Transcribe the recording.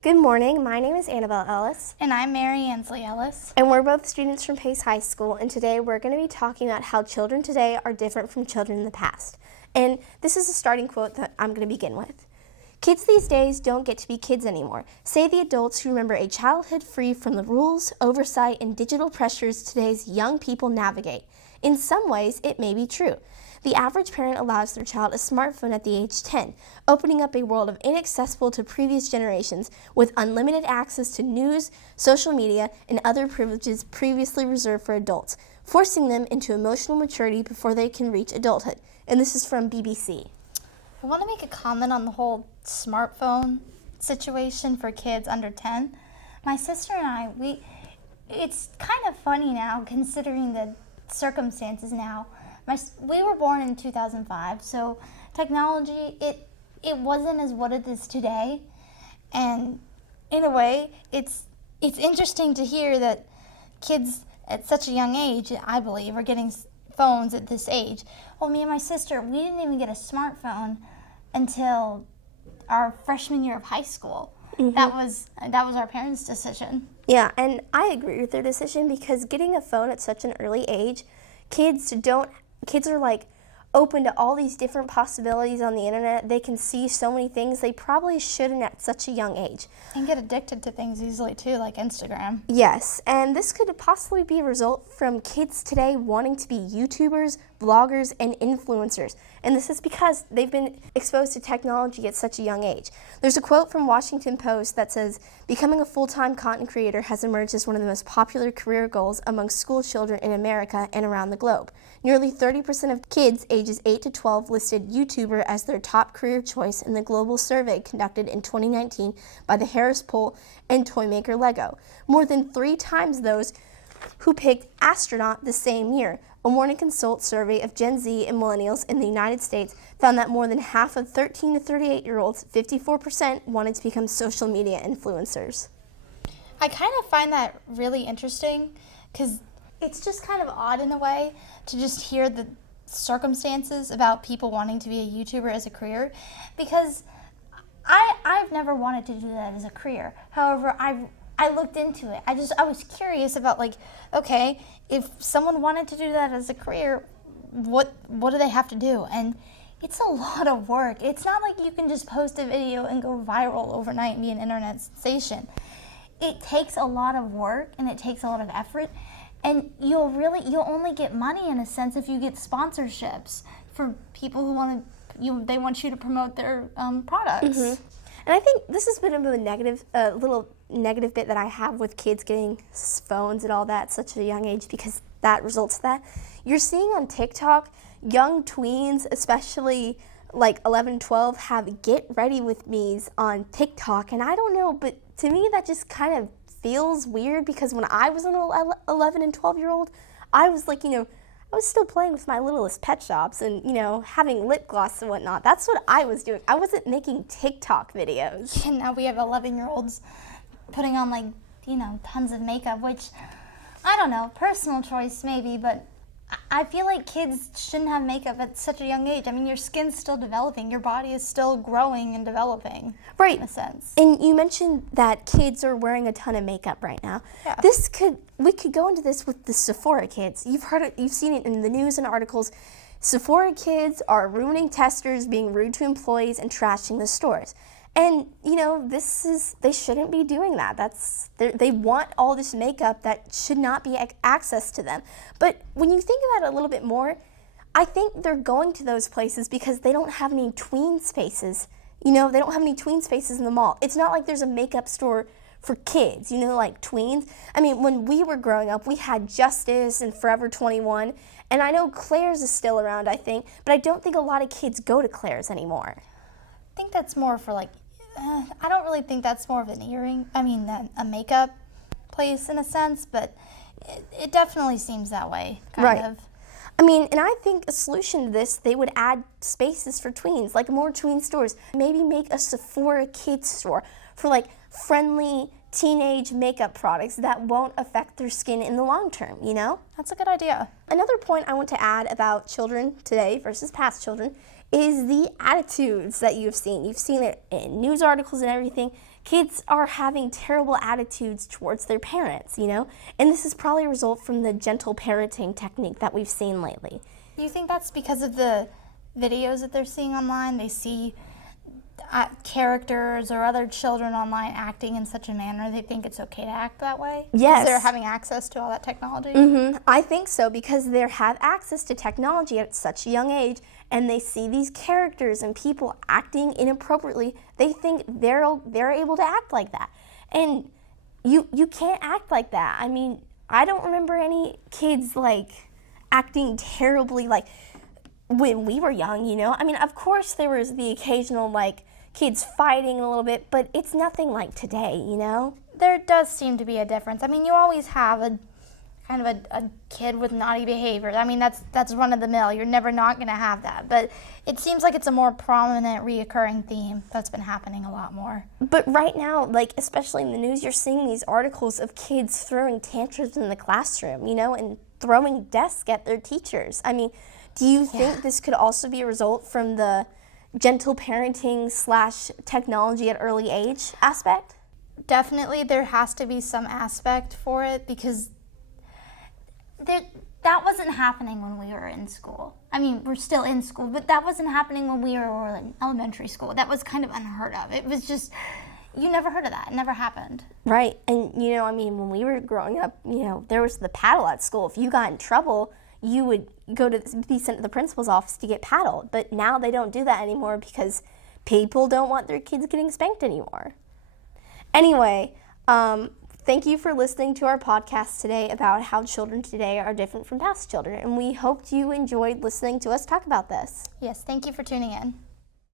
Good morning, my name is Annabelle Ellis. And I'm Mary Ansley Ellis. And we're both students from Pace High School, and today we're going to be talking about how children today are different from children in the past. And this is a starting quote that I'm going to begin with. Kids these days don't get to be kids anymore, say the adults who remember a childhood free from the rules, oversight, and digital pressures today's young people navigate. In some ways, it may be true. The average parent allows their child a smartphone at the age 10, opening up a world of inaccessible to previous generations with unlimited access to news, social media, and other privileges previously reserved for adults, forcing them into emotional maturity before they can reach adulthood. And this is from BBC. I want to make a comment on the whole smartphone situation for kids under 10. My sister and I, it's kind of funny now considering the circumstances now. We were born in 2005, so technology, it wasn't as what it is today. And in a way, it's interesting to hear that kids at such a young age, I believe, are getting phones at this age. Well, me and my sister, we didn't even get a smartphone until our freshman year of high school. Mm-hmm. That was our parents' decision. Yeah, and I agree with their decision because getting a phone at such an early age, kids are like open to all these different possibilities on the internet. They can see so many things they probably shouldn't at such a young age. And get addicted to things easily too, like Instagram. Yes, and this could possibly be a result from kids today wanting to be YouTubers, vloggers, and influencers. And this is because they've been exposed to technology at such a young age. There's a quote from Washington Post that says, "Becoming a full-time content creator has emerged as one of the most popular career goals among school children in America and around the globe. Nearly 30% of kids ages 8 to 12 listed YouTuber as their top career choice in the global survey conducted in 2019 by the Harris Poll and toymaker Lego, more than 3 times those who picked astronaut the same year. A Morning Consult survey of Gen Z and millennials in the United States found that more than half of 13 to 38-year-olds, 54%, wanted to become social media influencers." I kind of find that really interesting because it's just kind of odd in a way to just hear the circumstances about people wanting to be a YouTuber as a career, because I've never wanted to do that as a career. However, I looked into it. I was curious about, like, okay, if someone wanted to do that as a career, what do they have to do? And it's a lot of work. It's not like you can just post a video and go viral overnight and be an internet sensation. It takes a lot of work and it takes a lot of effort. And you'll only get money in a sense if you get sponsorships for people who they want you to promote their products. Mm-hmm. And I think this has been a little negative bit that I have with kids getting phones and all that at such a young age, because that results in that. You're seeing on TikTok, young tweens, especially like 11, 12, have get ready with me's on TikTok. And I don't know, but to me that just kind of feels weird, because when I was an 11 and 12-year-old, I was like, I was still playing with my littlest pet shops and, having lip gloss and whatnot. That's what I was doing. I wasn't making TikTok videos. And now we have 11-year-olds putting on, tons of makeup, which, I don't know, personal choice maybe, but I feel like kids shouldn't have makeup at such a young age. I mean, your skin's still developing. Your body is still growing and developing. Right. In a sense. And you mentioned that kids are wearing a ton of makeup right now. Yeah. We could go into this with the Sephora kids. You've seen it in the news and articles. Sephora kids are ruining testers, being rude to employees, and trashing the stores. And, they shouldn't be doing that. They want all this makeup that should not be access to them. But when you think about it a little bit more, I think they're going to those places because they don't have any tween spaces. They don't have any tween spaces in the mall. It's not like there's a makeup store for kids, like tweens. I mean, when we were growing up, we had Justice and Forever 21. And I know Claire's is still around, I think. But I don't think a lot of kids go to Claire's anymore. I think that's more for I don't really think that's more of a makeup place in a sense, but it definitely seems that way, kind of. I mean, and I think a solution to this, they would add spaces for tweens, like more tween stores. Maybe make a Sephora kids store for friendly teenage makeup products that won't affect their skin in the long term, That's a good idea. Another point I want to add about children today versus past children is the attitudes that you've seen. You've seen it in news articles and everything. kids are having terrible attitudes towards their parents, and this is probably a result from the gentle parenting technique that we've seen lately. You think that's because of the videos that they're seeing online? They see characters or other children online acting in such a manner, they think it's okay to act that way? Yes. Because they're having access to all that technology? I think so, because they have access to technology at such a young age, and they see these characters and people acting inappropriately. They think they're able to act like that. And you can't act like that. I mean, I don't remember any kids, acting terribly, when we were young, I mean, of course there was the occasional, kids fighting a little bit, but it's nothing like today, There does seem to be a difference. I mean, you always have a kid with naughty behavior. I mean, that's run of the mill. You're never not going to have that. But it seems like it's a more prominent, reoccurring theme that's been happening a lot more. But right now, especially in the news, you're seeing these articles of kids throwing tantrums in the classroom, and throwing desks at their teachers. I mean, do you think this could also be a result from the gentle parenting / technology at early age aspect? Definitely, there has to be some aspect for it, because that wasn't happening when we were in school. I mean, we're still in school, but that wasn't happening when we were in elementary school. That was kind of unheard of. It was just, you never heard of that. It never happened. Right. And, when we were growing up, there was the paddle at school. If you got in trouble, you would be sent to the principal's office to get paddled. But now they don't do that anymore because people don't want their kids getting spanked anymore. Anyway, thank you for listening to our podcast today about how children today are different from past children. And we hoped you enjoyed listening to us talk about this. Yes, thank you for tuning in.